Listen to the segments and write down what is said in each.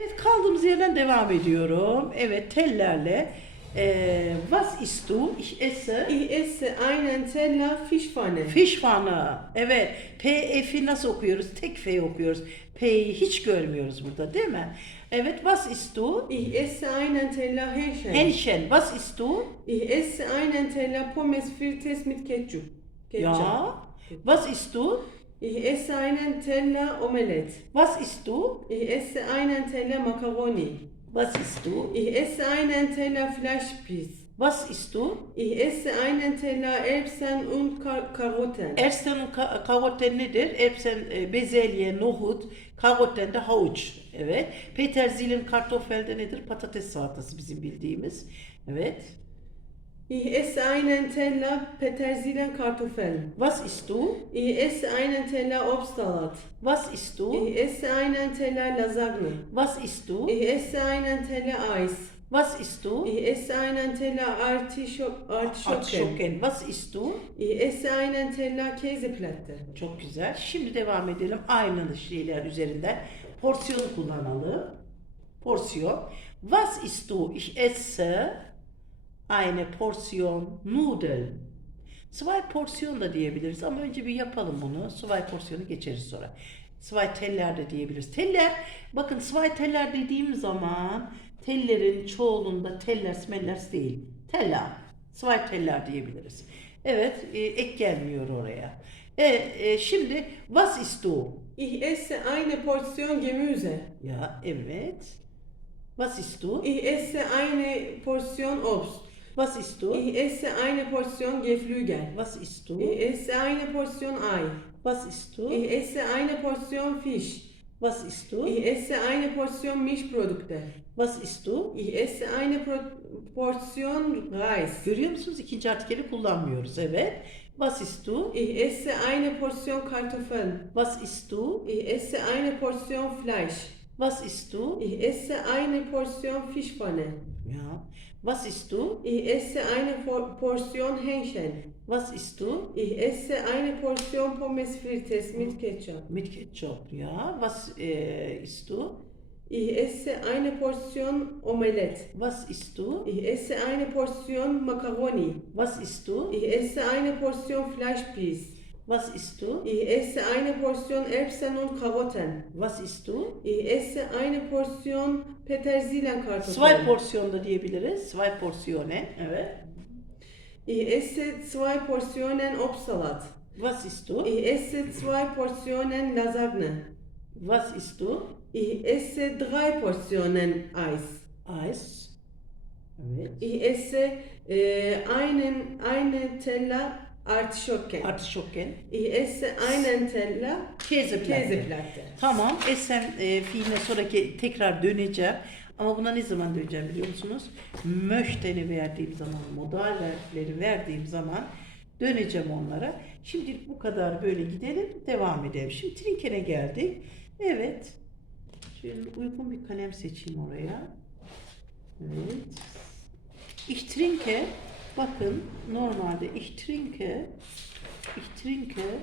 Evet kaldığımız yerden devam ediyorum. Evet tellerle. Ee, was ist du? Ich esse Ich esse einen Teller Fischpfanne. Fishpfanne. Evet. P-F'i nasıl okuyoruz? Tek F okuyoruz. P'yi hiç görmüyoruz burada değil mi? Evet. Was ist du? Ich esse einen Teller Hähnchen. Hähnchen. Was ist du? Ich esse einen Teller Pommes frites mit Ketchup. Ketchup. Ja. Was ist du? Ich esse einen Teller Omelette. Was ist du? Ich esse einen Teller Macaroni. Was ist du? Ich esse einen Teller Fleischspieß. Was ist du? Ich esse einen Teller Erbsen und Kar Karotten. Ersten ka- karotten nedir? Ersen e, bezelye, nohut, karotten de havuç. Evet. Peterzilin kartofelde nedir? Patates salatası bizim bildiğimiz. Evet. Ich esse einen Teller Petersilien Kartoffeln. Was ist du? Ich esse einen Teller Obstsalat. Was ist du? Ich esse einen Teller Lasagne. Was ist du? Ich esse einen Teller Eis. Was ist du? Ich esse einen Teller Artischock Artischocken. Artischocken. Was ist du? Ich esse einen Teller Käseplatte. Çok güzel. Şimdi devam edelim aynı şeyler üzerinden. Porsiyon kullanalım. Porsiyon. Was ist du? Ich esse eine Portion Nudeln. Zwei Porsiyon da diyebiliriz ama önce bir yapalım bunu. Zwei Porsiyonu geçeriz sonra. Zwei teller de diyebiliriz. Teller, bakın zwei teller dediğim zaman tellerin çoğulunda teller, smellers değil. Teller, zwei teller diyebiliriz. Evet, e, ek gelmiyor oraya. E, e, şimdi was ist du? Ich esse eine Portion Gemüse. Ya evet. Was ist du? Ich esse eine Portion Obst. Was ist du? Ich esse eine Portion Geflügel. Was ist du? Ich esse eine Portion Ei. Was ist du? Ich esse eine Portion Fisch. Was ist du? Ich esse eine Portion Milchprodukte. Was ist du? Ich esse eine Pro- Portion Reis. Görüyor musunuz? İkinci artikeli kullanmıyoruz. Evet. Was ist du? Ich esse eine Portion Kartoffeln. Was ist du? Ich esse eine Portion Fleisch. Was ist du? Ich esse eine Portion Fischpfanne. Ja. Was ist du? Ich esse eine Por- Portion Hähnchen. Was ist du? Ich esse eine Portion Pommes frites mit Ketchup. Mit Ketchup. Ja. Was äh, isst du? Ich esse eine Portion Omelette. Was isst du? Ich esse eine Portion Macaroni. Was isst du? Ich esse eine Portion Fleischspieß. Was isst du? Ich esse eine Portion Erbsen und Karotten. Was isst du? Ich esse eine Portion Petersilienkartoffeln. Zwei Porsiyon da diyebiliriz. Zwei Porsiyonen. Evet. Ich esse zwei Portionen Obstsalat. Was isst du? Ich esse zwei Portionen Lasagne. Was isst du? Ich esse drei Portionen Eis. Eis. Evet. Ich esse äh, einen, einen Teller Artischocken. Artischocken. Ich esse einen Teller Käseplatte. Käseplatte. Tamam. Esen e, fiiline sonraki tekrar döneceğim. Ama buna ne zaman döneceğim biliyor musunuz? Möchteni verdiğim zaman, modal verdiğim zaman döneceğim onlara. Şimdilik bu kadar böyle gidelim, devam edelim. Şimdi Trinken'e geldik. Evet. Şöyle uygun bir kalem seçeyim oraya. Evet. Ich trinke, bakın normalde ich trinke, ich trinke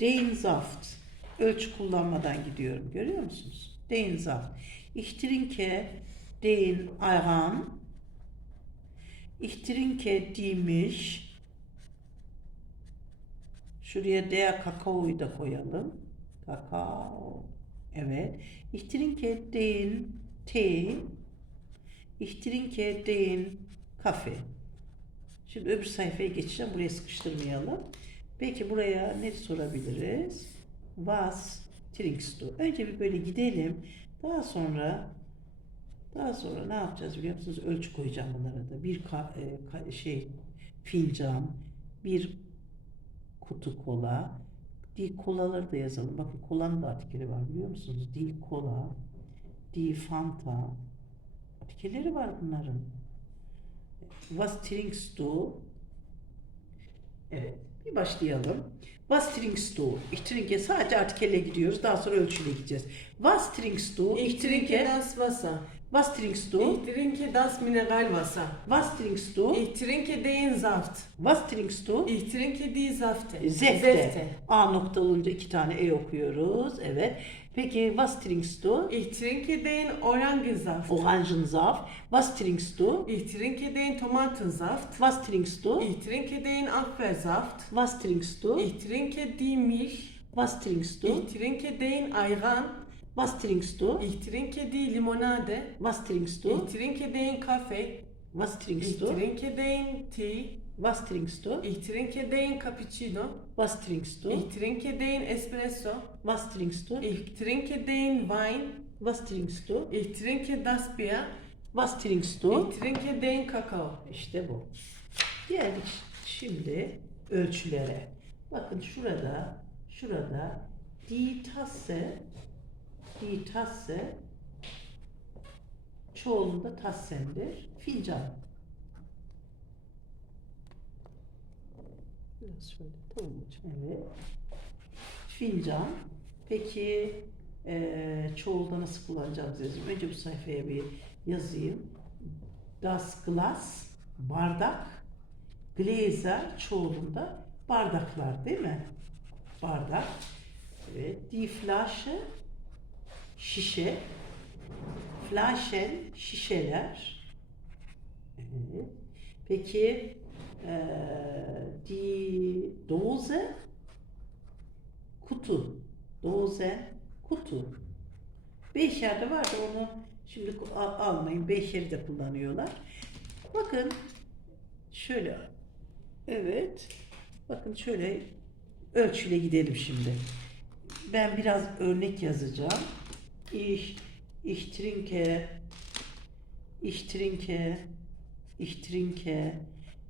Den Saft. Ölçü kullanmadan gidiyorum. Görüyor musunuz? Den Saft. Ich trinke den Ayran. Ich trinke die Milch. Şuraya der Kakao'yu da koyalım. Kakao. Evet. Ich trinke den Tee. Ich trinke den Kaffee. Şimdi öbür sayfaya geçeceğim. Buraya sıkıştırmayalım. Peki buraya ne sorabiliriz? Was trinkst du? Önce bir böyle gidelim. Daha sonra daha sonra ne yapacağız biliyor musunuz? Ölçü koyacağım bunlara da. Bir ka- e, ka- şey fincan, bir kutu kola. Di kolaları da yazalım. Bakın kolanın da artikeli var biliyor musunuz? Di kola, di fanta. Artikelleri var bunların. Was trinkst du? Evet. Bir başlayalım. Was trinkst du? Ich trinke sadece artikelle gidiyoruz. Daha sonra ölçüyle gideceğiz. Was trinkst du? Ich trinke das Wasser. Was trinkst du? Ich trinke das Mineralwasser. Was trinkst du? Ich trinke den Saft. Was trinkst du? Ich trinke die Safte. Zefte. A nokta olunca iki tane E okuyoruz. Evet. Peki, was trinkst du? Ich trinke den Orangensaft. Orangensaft. Was trinkst du? Ich trinke den Tomatensaft. Was trinkst du? Ich trinke den Apfelsaft. Was trinkst du? Ich trinke die Milch. Was trinkst du? Ich trinke den Ayran. Was trinkst du? Ich trinke die Limonade. Was trinkst du? Ich trinke den Kaffee. Was trinkst Ich du? trinke den Tee. Was trinkst du? Ich trinke den Cappuccino. Was trinkst du? Ich trinke den Espresso. Was trinkst du? Ich trinke den Wein. Was trinkst du? Ich trinke das Bier. Was trinkst du? Ich trinke den Kakao. İşte bu. Geldik şimdi ölçülere. Bakın şurada, şurada die Tasse, die Tasse çoğulunda tassendir. Fincan. Biraz şöyle tamam. Evet. Fincan. Peki eee çoğulda nasıl kullanacağımızı yazayım. Önce bu sayfaya bir yazayım. Das Glas, bardak. Gläser çoğulunda bardaklar değil mi? Bardak. Evet. Die Flasche, şişe. Flaschen, şişeler. Evet. Peki eee die Dose, kutu. Dose, kutu. Beşerde var da onu şimdi almayın. Beşeri de kullanıyorlar. Bakın şöyle. Evet. Bakın şöyle ölçüyle gidelim şimdi. Ben biraz örnek yazacağım. Ich, ich trinke, ich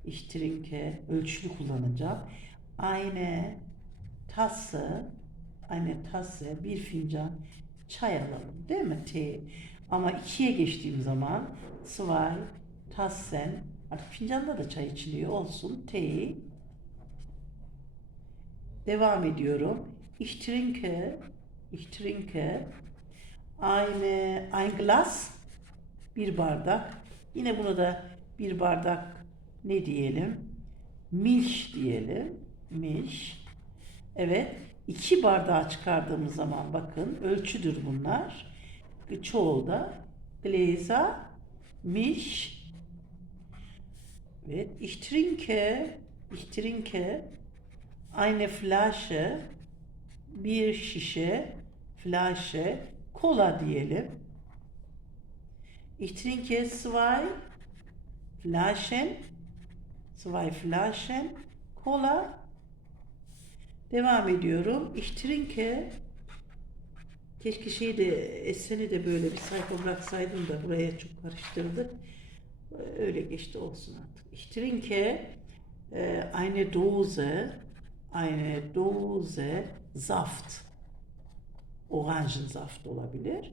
ich trinke ölçülü kullanacağım. Eine Tasse, eine Tasse, bir fincan çay alalım değil mi? T. Ama ikiye geçtiğim zaman zwei Tassen, artık fincanda da çay içiliyor olsun. T. Devam ediyorum. Ich trinke, ich trinke eine, ein Glas, bir bardak. Yine buna da bir bardak ne diyelim? Milch diyelim. Milch. Evet. iki bardağı çıkardığımız zaman bakın ölçüdür bunlar. Çoğulda Gläser, Milch. Evet. Ich trinke, ich trinke eine Flasche, bir şişe, Flasche, kola diyelim. Ich trinke zwei Flaschen, zwei Flaschen, Cola. Devam ediyorum. Ich trinke Keşke şeyi de Essen'i de böyle bir sayfa bıraksaydım da buraya çok karıştırdı. Öyle geçti olsun artık. Ich trinke e, eine Dose eine Dose Saft. Orangensaft olabilir.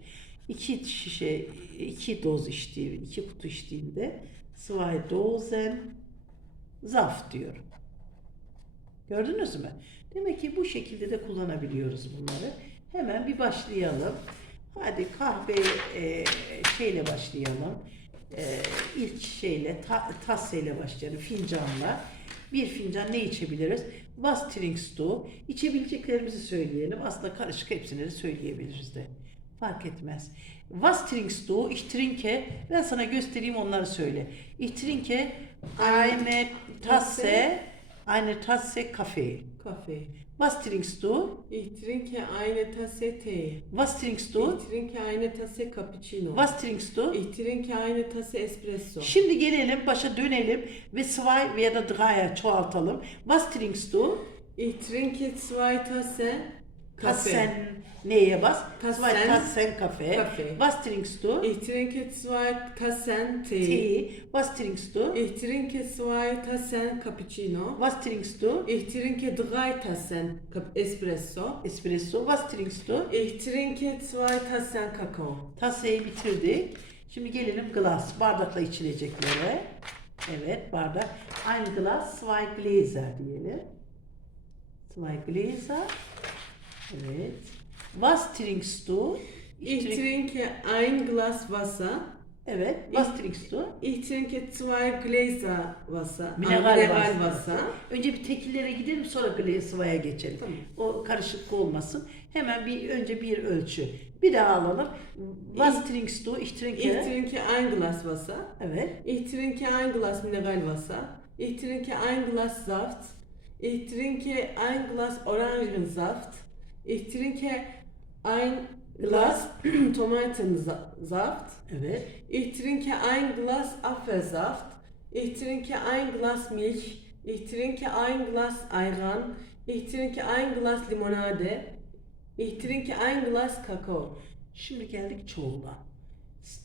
İki şişe, iki doz içtiğim, iki kutu içtiğimde zwei Dosen Saft diyorum. Gördünüz mü? Demek ki bu şekilde de kullanabiliyoruz bunları. Hemen bir başlayalım. Hadi kahve e, şeyle başlayalım. E, ilk şeyle, ta, tasseyle başlayalım, fincanla. Bir fincan ne içebiliriz? Was trinkst du? İçebileceklerimizi söyleyelim. Aslında karışık hepsini de söyleyebiliriz de. Fark etmez. Was trinkst du? Ich trinke. Ben sana göstereyim onları söyle. Ich trinke eine Tasse, eine Tasse Kaffee. Kaffee. Was trinkst du? Ich trinke eine Tasse Tee. Was trinkst du? Ich trinke eine Tasse Cappuccino. Was trinkst du? Ich trinke eine Tasse Espresso. Şimdi gelelim, başa dönelim ve zwei veya da drei'ye çoğaltalım. Was trinkst du? Ich trinke zwei Tassen Kaffee. Tassen neye bas? Tassen. Zwei Tassen Kaffee. Kaffee. Was trinkst du? Ich trinke zwei Tassen Tee. Tee. Was trinkst du? Ich trinke zwei Tassen Cappuccino. Was trinkst du? Ich trinke drei Tassen Espresso. Espresso. Was trinkst du? Ich trinke zwei Tassen Kakao. Tasayı bitirdik. Şimdi gelelim glass, bardakla içileceklere. Evet, bardak. Ein Glas, zwei Gläser diyelim. Zwei Gläser. Evet. Was trinkst du? Ich trink- trinke ein Glas Wasser. Evet. Was trinkst du? Ich trinke zwei Gläser Wasser. Mineral Mineral Wasser. Wasser. Önce bir tekillere gidelim sonra Glazewa'ya geçelim. Tamam. O karışık olmasın. Hemen bir önce bir ölçü. Bir daha alalım. Was trinkst du? Ich Ich trinke. trinke ein Glas Wasser. Evet. Ich trinke ein Glas Mineralwasser. Ich trinke ein Glas Saft. Ich trinke ein Glas Orangensaft. Ich trinke ein Glas Tomatensaft. Evet. Ich trinke ein Glas Apfelsaft. Ich trinke ein Glas Milch. Ich trinke ein Glas Ayran. Ich trinke ein Glas Limonade. Ich trinke ein Glas Kakao. Şimdi geldik çoğula.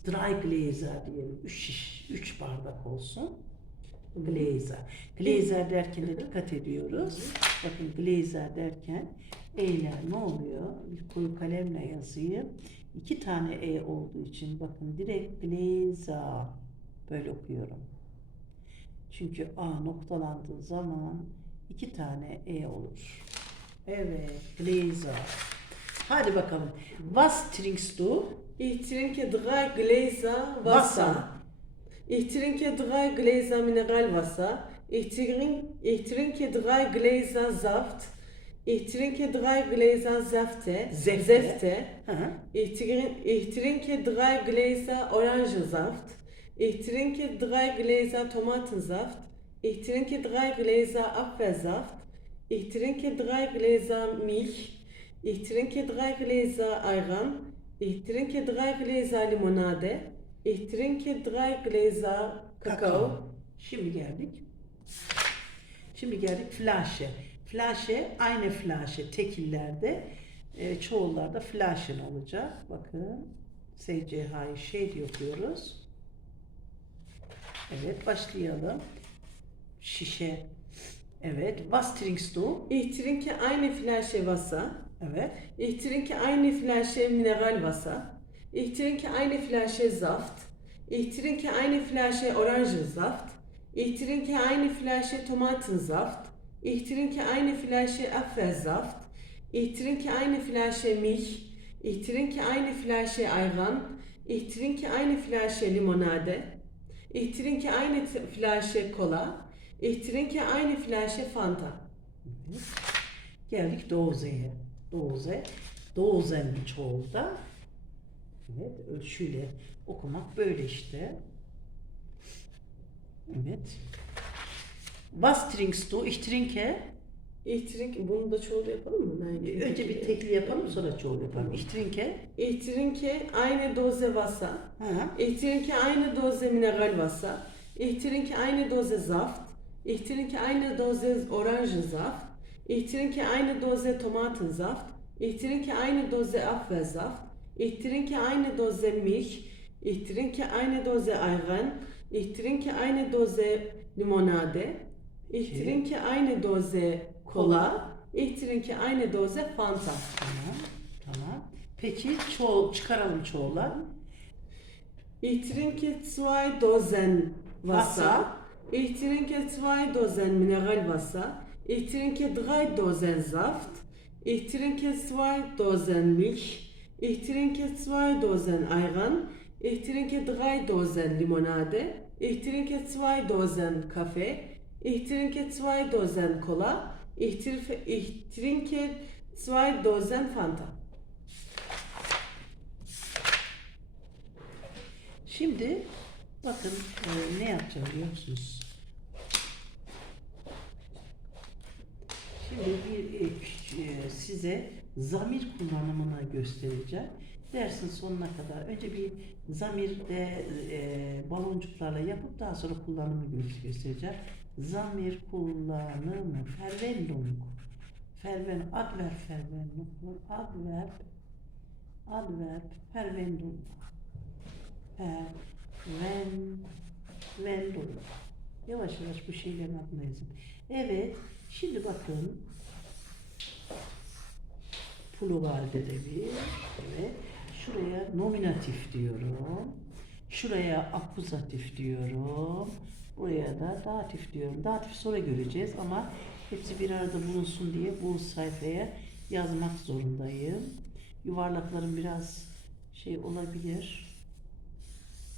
Dry glazer diyelim. Üç şiş, üç bardak olsun. Glazer. Glazer derken de dikkat ediyoruz. Bakın glazer derken E'ler ne oluyor? Bir koyu kalemle yazayım. İki tane E olduğu için bakın direkt glazer böyle okuyorum. Çünkü A noktalandığı zaman iki tane E olur. Evet, glazer. Hadi bakalım. Was trinkst du? Ich trinke drei Gläser. Wasser. Ich trinke drei Gläser Mineralwasser. Ich trinke, ich trinke drei Gläser Saft. Ich trinke drei Gläser Säfte. Säfte. Säfte. Hı hı. Ich, trin, ich trinke drei Gläser Orangensaft. Ich trinke drei Gläser Tomatensaft. Ich trinke drei Gläser Apfelsaft. Ich trinke drei Gläser Milch. Ich trinke drei Gläser Ayran. Ich trinke drei Gläser Limonade. Ich trinke drei Gläser Kakao. Şimdi geldik. Şimdi geldik flashe. Flashe aynı flashe tekillerde e, çoğullarda flashen olacak. Bakın SCH'yı şey diye okuyoruz. Evet başlayalım. Şişe. Evet. Was trinkst du? Ich trinke eine Flasche Wasser. Evet. Ich trinke eine Flasche Mineralwasser. Ich trinke eine Flasche Saft. Ich trinke eine Flasche Orangensaft. Ich trinke eine Flasche Tomatensaft. Ich trinke eine Flasche Apfelsaft. Ich trinke eine Flasche Milch. Ich trinke eine Flasche Ayran. Ich trinke eine Flasche Limonade. Ich trinke eine Flasche Cola. Ich trinke eine Flasche Fanta. Geldik doze'ye. Doze. Dozen çoğulda. Evet, ölçüyle okumak böyle işte. Evet. Was trinkst du? Ich trinke. Ich trinke, bunu da çoğul yapalım mı? Nein, Önce bir tekli yapalım sonra çoğul yapalım. Ich trinke. Ich trinke eine Dose Wasser. Ha. Ich trinke eine Dose Mineralwasser. Ich trinke eine Dose Saft. Ich trinke eine Dose Orangensaft. Ich trinke eine Dose Tomatensaft. Ich trinke eine Dose Apfelsaft. Ich trinke eine Dose Milch. Ich trinke eine Dose Ayran. Ich trinke eine Dose Limonade. Eine Dose Cola. Ich trinke eine Dose Fanta. Tamam. Tamam. Peki çoğul çıkaralım çoğula. Ich trinke zwei Wasser. Wasser. Ich trinke zwei Dosen Mineralwasser. Ich trinke drei Dosen Saft. Ich trinke zwei Dosen Milch. Ich trinke zwei Dosen Ayran. Ich trinke drei Dosen Limonade. Ich trinke zwei Dosen Kaffee. Ich trinke zwei Dosen Cola. Ich trinke, zwei Dosen Fanta. Şimdi bakın e, ne yapacağım biliyor musunuz? Şimdi bir e, e, size zamir kullanımını göstereceğim. Dersin sonuna kadar önce bir zamirde e, baloncuklarla yapıp daha sonra kullanımı gö- göstereceğim. Zamir kullanımı Verwendung. Verwen, Adverb Verwendung. Adverb Adverb Verwendung. Verwendung. Yavaş yavaş bu şeylerin adına yazın. Evet. Şimdi bakın. Pluralde de bir. Evet. Şuraya nominatif diyorum. Şuraya akuzatif diyorum. Buraya da datif diyorum. Datif sonra göreceğiz ama hepsi bir arada bulunsun diye bu sayfaya yazmak zorundayım. Yuvarlaklarım biraz şey olabilir.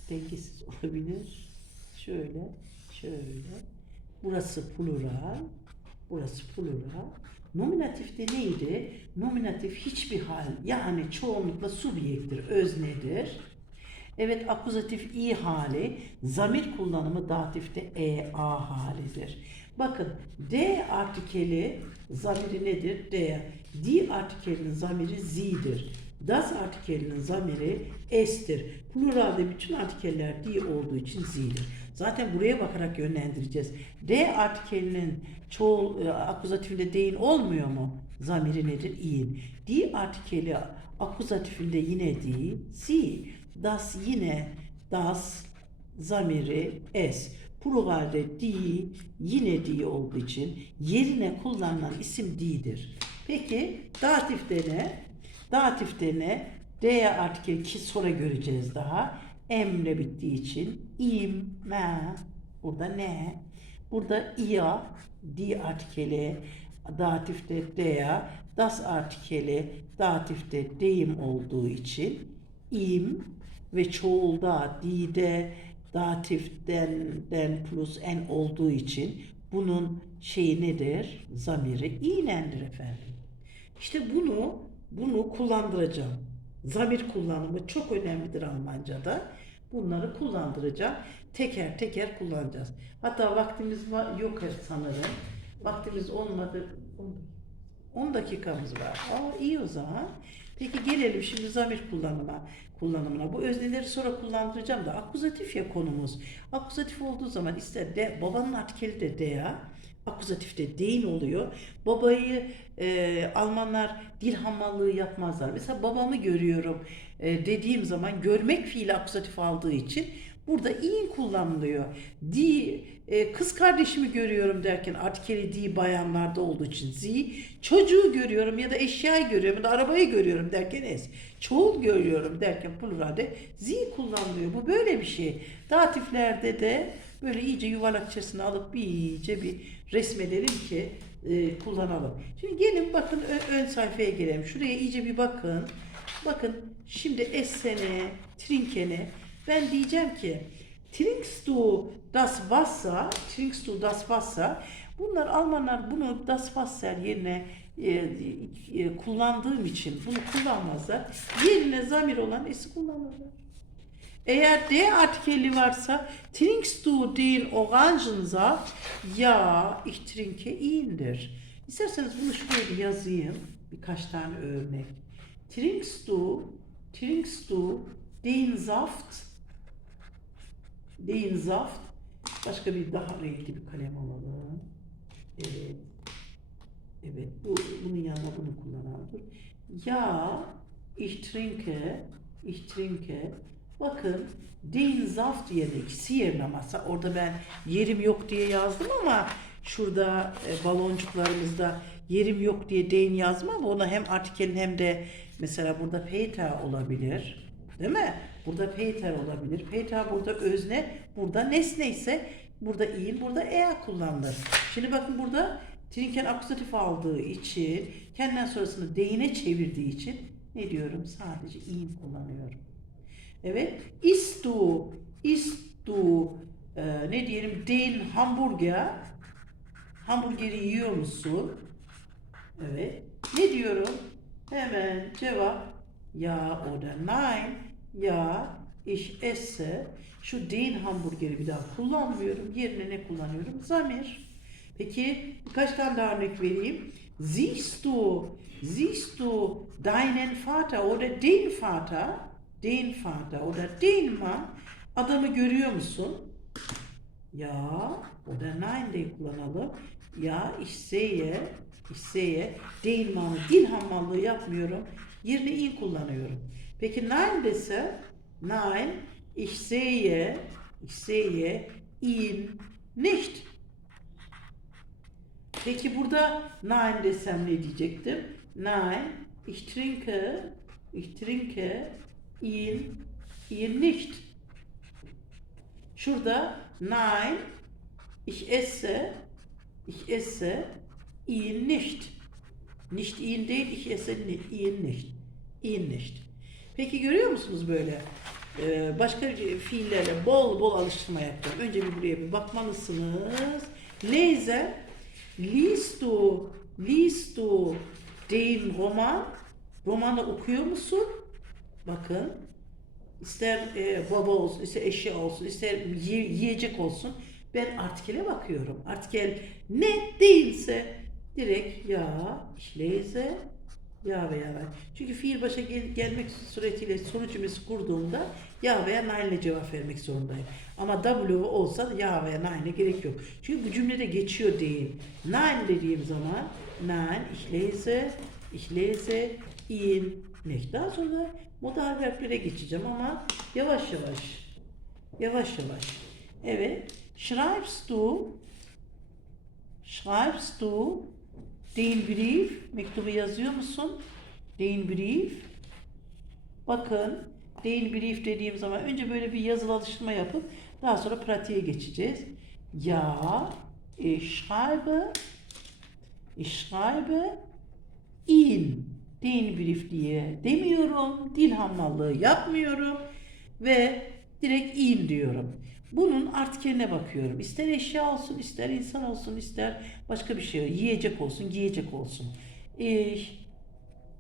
dengesiz olabilir. Şöyle, şöyle. Burası plural, burası plural. Nominatifte neydi? Nominatif hiçbir hal yani çoğunlukla subjektir, öznedir. Evet akuzatif i hali, zamir kullanımı datifte e a halidir. Bakın d artikeli zamiri nedir? D. D artikelinin zamiri z'dir. Das artikelinin zamiri s'tir. Pluralde bütün artikeller d olduğu için z'dir. Zaten buraya bakarak yönlendireceğiz. D artikelinin çoğul e, akuzatifinde d'in olmuyor mu? Zamiri nedir? i'in. D artikeli akuzatifinde yine d, z. Das yine das zamiri s. Pluralde d yine d olduğu için yerine kullanılan isim d'dir. Peki datifte ne? Datifte ne? D artikeli ki sonra göreceğiz daha. Emre bittiği için im, me, burada ne? Burada ia, di artikeli, datifte dea, das artikeli, datifte deyim olduğu için im ve çoğulda dide datiften den plus en olduğu için bunun şeyi nedir? Zamiri i'nendir efendim. İşte bunu bunu kullandıracağım. Zamir kullanımı çok önemlidir Almanca'da. Bunları kullandıracağım. Teker teker kullanacağız. Hatta vaktimiz var, yok sanırım. Vaktimiz olmadı. 10 dakikamız var. Aa, iyi o zaman. Peki gelelim şimdi zamir kullanıma, kullanımına. Bu özneleri sonra kullandıracağım da akuzatif ya konumuz. Akuzatif olduğu zaman ister de babanın artikeli de dea, akuzatifte deyin oluyor. Babayı e, Almanlar dil hamallığı yapmazlar. Mesela babamı görüyorum e, dediğim zaman görmek fiili akuzatif aldığı için burada in kullanılıyor. Di e, kız kardeşimi görüyorum derken artikeli di bayanlarda olduğu için zi. Çocuğu görüyorum ya da eşyayı görüyorum ya da arabayı görüyorum derken es. Çoğul görüyorum derken pluralde zi kullanılıyor. Bu böyle bir şey. Datiflerde de böyle iyice yuvarlak içerisine alıp bir iyice bir resmedelim ki e, kullanalım. Şimdi gelin bakın ön sayfaya gelelim. Şuraya iyice bir bakın. Bakın şimdi essene, trinkene ben diyeceğim ki trinkst du das Wasser, trinkst du das Wasser bunlar Almanlar bunu das Wasser yerine e, e, kullandığım için bunu kullanmazlar. Yerine zamir olan esi kullanırlar. Eğer D artikeli varsa trinkst du den Orangensaft? Ja, ich trinke ihn'dir. İsterseniz bunu şöyle bir yazayım. Birkaç tane örnek. Trinkst du, trinkst du den Saft? Den Saft. Başka bir daha renkli bir kalem alalım. Evet. Evet, bu, bunun yanına bunu kullanalım. Ja, ich trinke, ich trinke. Bakın, den Saft yerine, ikisi yerine masa. Orada ben yerim yok diye yazdım ama şurada e, baloncuklarımızda yerim yok diye den yazdım ama ona hem artikelin hem de mesela burada Peter olabilir. Değil mi? Burada Peter olabilir. Peter burada özne, burada nesne ise burada i'in, burada ea kullanılır. Şimdi bakın burada Trinken akuzatif aldığı için, kendinden sonrasını deyine çevirdiği için ne diyorum? Sadece i'in kullanıyorum. Evet. İsst du, e, ne diyelim, den hamburger. Hamburgeri yiyor musun? Evet. Ne diyorum? Hemen cevap ya oder nein. Ya ich esse. Şu den hamburgeri bir daha kullanmıyorum. Yerine ne kullanıyorum? Zamir. Peki birkaç tane daha örnek vereyim. Siehst du, siehst du deinen Vater oder den Vater, den Vater oder den Mann adamı görüyor musun? Ya oder nein de kullanalım. Ya ich sehe den Mann, dil hamallığı yapmıyorum. Yerine in kullanıyorum. Peki nein dese, nein, ich sehe, ich sehe ihn nicht. Peki burada nein desem ne diyecektim? Nein, ich trinke, ich trinke ihn, ihn nicht. Şurada nein, ich esse, ich esse ihn nicht. Nicht ihn değil, ich esse ihn nicht. Ihn nicht. Peki görüyor musunuz böyle? Ee, başka fiillerle bol bol alıştırma yapacağım. Önce bir buraya bir bakmalısınız. Lese, liest du, liest den Roman? Romanı okuyor musun? Bakın. İster e, baba olsun, ister eşya olsun, ister yi- yiyecek olsun. Ben artikele bakıyorum. Artikel ne değilse direkt ya, lese, ya veya nein. Çünkü fiil başa gel- gelmek suretiyle sonuç cümlesi kurduğumda ya veya nein ile cevap vermek zorundayım. Ama W olsa ya veya nein'e gerek yok. Çünkü bu cümlede geçiyor değil. Nein dediğim zaman lese, ich lese, ihn nicht. Daha sonra modal verblere geçeceğim ama yavaş yavaş. Yavaş yavaş. Evet. Schreibst du Schreibst du den Brief? Mektubu yazıyor musun? Den Brief. Bakın, den Brief dediğim zaman önce böyle bir yazılı alıştırma yapıp daha sonra pratiğe geçeceğiz. Ja, ich schreibe, ich schreibe ihn, den Brief diye demiyorum. Dil hamlallığı yapmıyorum ve direkt ihn diyorum. Bunun artikeline bakıyorum. İster eşya olsun, ister insan olsun, ister başka bir şey, yiyecek olsun, giyecek olsun. Ich,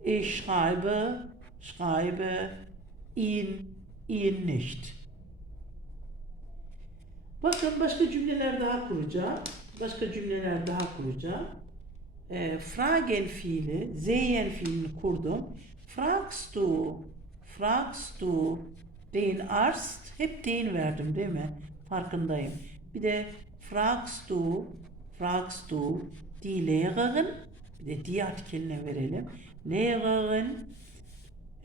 ich schreibe, schreibe ihn, ihn nicht. Bakın başka cümleler daha kuracağım. Başka cümleler daha kuracağım. E, fragen fiili, sehen fiilini kurdum. Fragst du, fragst du den Arzt, hep den verdim değil mi? Farkındayım. Bir de fragst du, fragst du die Lehrerin, bir de die artikeline verelim. Lehrerin,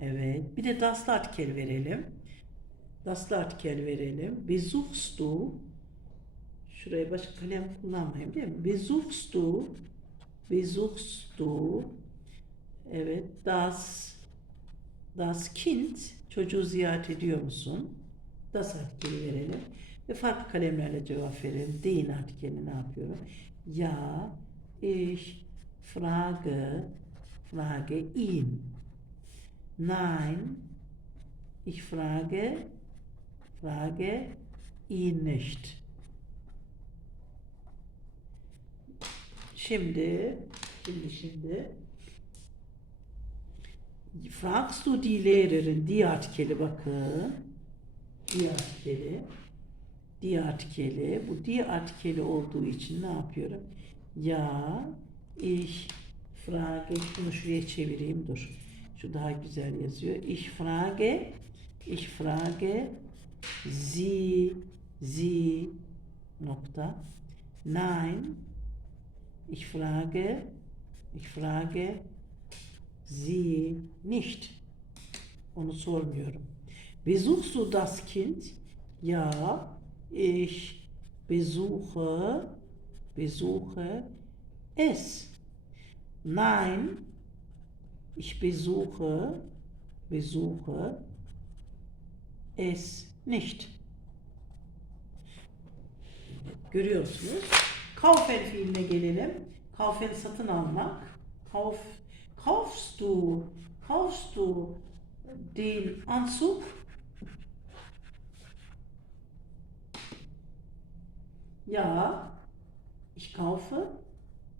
evet. Bir de das artikel verelim. Das artikel verelim. Besuchst du, şuraya başka kalem kullanmayayım değil mi? Besuchst du, besuchst du, evet, das, das Kind, çocuğu ziyaret ediyor musun? Das artikeli verelim. Ve farklı kalemlerle cevap verelim. Den artikeli ne yapıyorum? Ja, ich frage, frage ihn. Nein, ich frage, frage ihn nicht. Şimdi, şimdi, şimdi. Fragst du die Lehrerin, bakın. Die artikeli. Die artikeli. Bu die artikeli olduğu için ne yapıyorum? Ya, ich frage, şunu şuraya çevireyim dur. Şu daha güzel yazıyor. Ich frage, ich frage, sie, sie, nokta. Nein, ich frage, ich frage sie nicht. Onu sormuyorum. Besuchst du das Kind? Ja, ich besuche, besuche es. Nein, ich besuche, besuche es nicht. Görüyorsunuz. Kaufen fiiline gelelim. Kaufen satın almak. Kauf, kaufst du, kaufst du den Anzug? Ja, ich kaufe.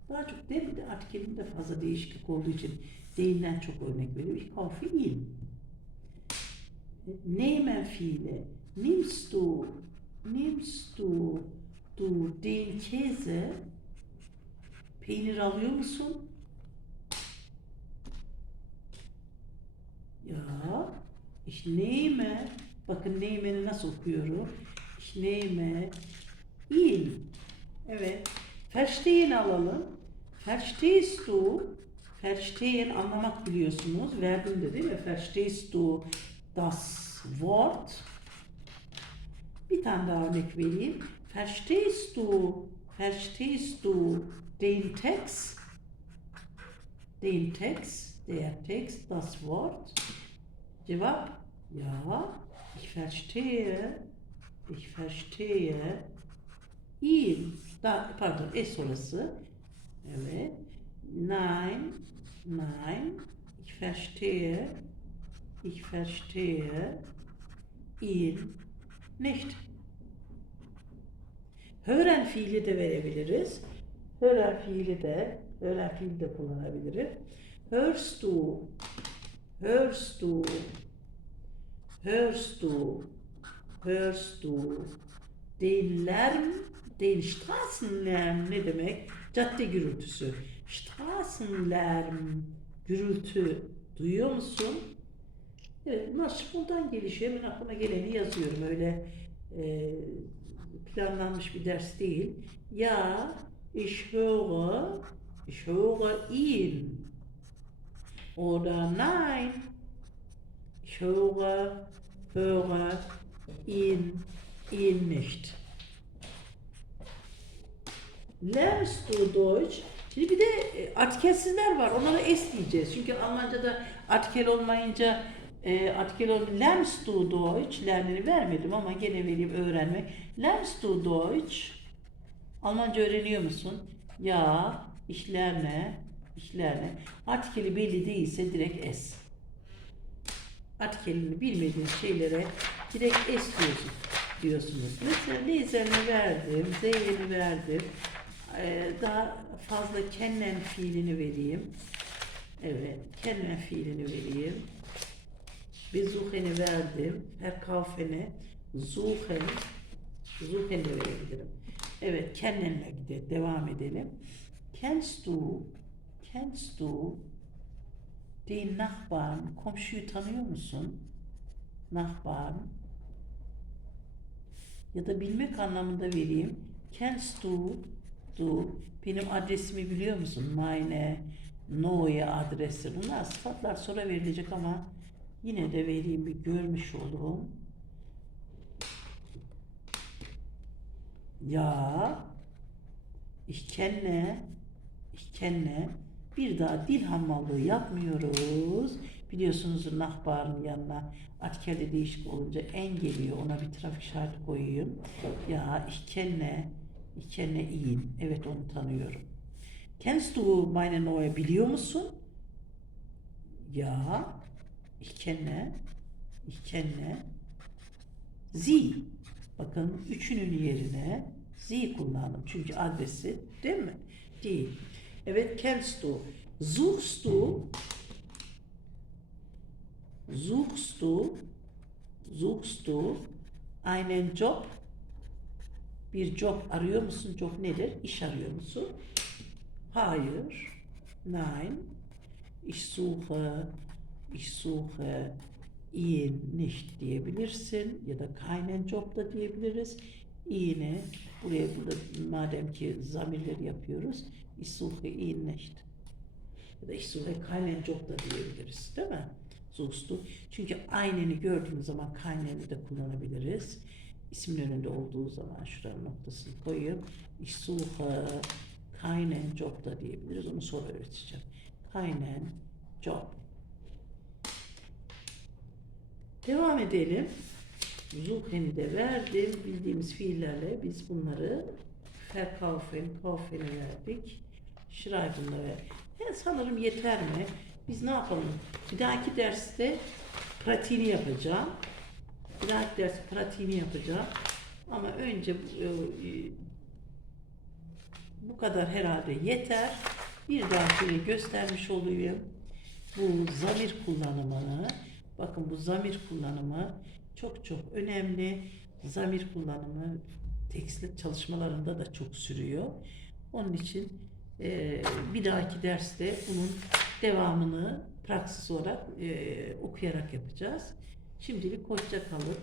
Daha çok değil mi? Artık elimde fazla değişiklik olduğu için değinden çok örnek veriyorum. Ich kaufe ihn. Nehmen fiili. Nimmst du, nimmst du, du den Käse? Peynir alıyor musun? Ya, ich nehme, bakın nehme'ni nasıl okuyorum? Ich nehme ihn. Evet. Verstehen alalım. Verstehst du? Verstehen anlamak biliyorsunuz. Verdim de değil mi? Verstehst du das Wort? Bir tane daha örnek vereyim. Verstehst du? Verstehst du den Text? Den Text, der Text, das Wort. Cevap, ja, ich verstehe, ich verstehe ihn. Da, pardon, es orası. Evet. Nein, nein, ich verstehe, ich verstehe ihn nicht. Hören fiili de verebiliriz. Hören fiili de, hören fiili de kullanabilirim. Hörst du, hörst du, hörst du, hörst du Lärm, den Straßenlärm ne demek? Cadde gürültüsü. Straßenlärm, gürültü duyuyor musun? Evet, bunlar spontan gelişiyor. Hemen aklıma geleni yazıyorum. Öyle e, planlanmış bir ders değil. Ya, ich höre, ich höre ihn. Oder nein, ich höre, höre ihn, ihn nicht. Lernst du Deutsch? Şimdi bir de e, artikelsizler var. Onlara es diyeceğiz. Çünkü Almanca'da artikel olmayınca e, artikel ol Lernst du Deutsch? Lerneni vermedim ama gene vereyim öğrenmek. Lernst du Deutsch? Almanca öğreniyor musun? Ya, ich lerne, ich lerne. Artikeli belli değilse direkt es. Artikelini bilmediğin şeylere direkt es diyorsun, diyorsunuz. Mesela Leysen'i verdim, Z'ni verdim. Ee, daha fazla kennen fiilini vereyim. Evet, kennen fiilini vereyim. Besuchen'i verdim. Verkaufen'i, suchen, suchen de verebilirim. Evet, kennenle gide, devam edelim. Kennst kennst du den Nachbarn, komşuyu tanıyor musun? Nachbarn. Ya da bilmek anlamında vereyim. Kennst du, du, benim adresimi biliyor musun? Meine neue adresi. Bunlar sıfatlar sonra verilecek ama yine de vereyim bir görmüş olduğum. Ya, ich kenne, ich kenne. Bir daha dil hamallığı yapmıyoruz. Biliyorsunuz Nahbar'ın yanına artikelde değişik olunca en geliyor. Ona bir trafik işareti koyayım. Ya, ich kenne, ich kenne ihn. Evet onu tanıyorum. Kennst du meine neue biliyor musun? Ya, ich kenne, ich. Bakın üçünün yerine sie kullandım. Çünkü adresi değil mi? Değil. Evet, kennst du. Suchst du Suchst einen Job? Bir job arıyor musun? Job nedir? İş arıyor musun? Hayır. Nein. Ich suche ich suche ihn nicht diyebilirsin ya da keinen Job da diyebiliriz. İğne buraya burada madem ki zamirleri yapıyoruz. Suche ihn nicht. Ya da ich suche keinen Job da diyebiliriz. Değil mi? Suchst du. Çünkü ayneni gördüğümüz zaman keinen'i de kullanabiliriz. İsmin önünde olduğu zaman şuranın noktasını koyup ich suche keinen Job da diyebiliriz. Onu sonra öğreteceğim. Keinen Job. Devam edelim. Suchen'i de verdim. Bildiğimiz fiillerle biz bunları verkaufen, kaufen'i verdik. Schreiben'la ver. Yani sanırım yeter mi? Biz ne yapalım? Bir dahaki derste pratiğini yapacağım. Bir dahaki derste pratiğini yapacağım. Ama önce e, e, bu kadar herhalde yeter. Bir daha şöyle göstermiş olayım. Bu zamir kullanımını, bakın bu zamir kullanımı çok çok önemli. Zamir kullanımı tekstil çalışmalarında da çok sürüyor. Onun için e, bir dahaki derste bunun devamını praksis olarak e, okuyarak yapacağız. Şimdilik hoşça kalın.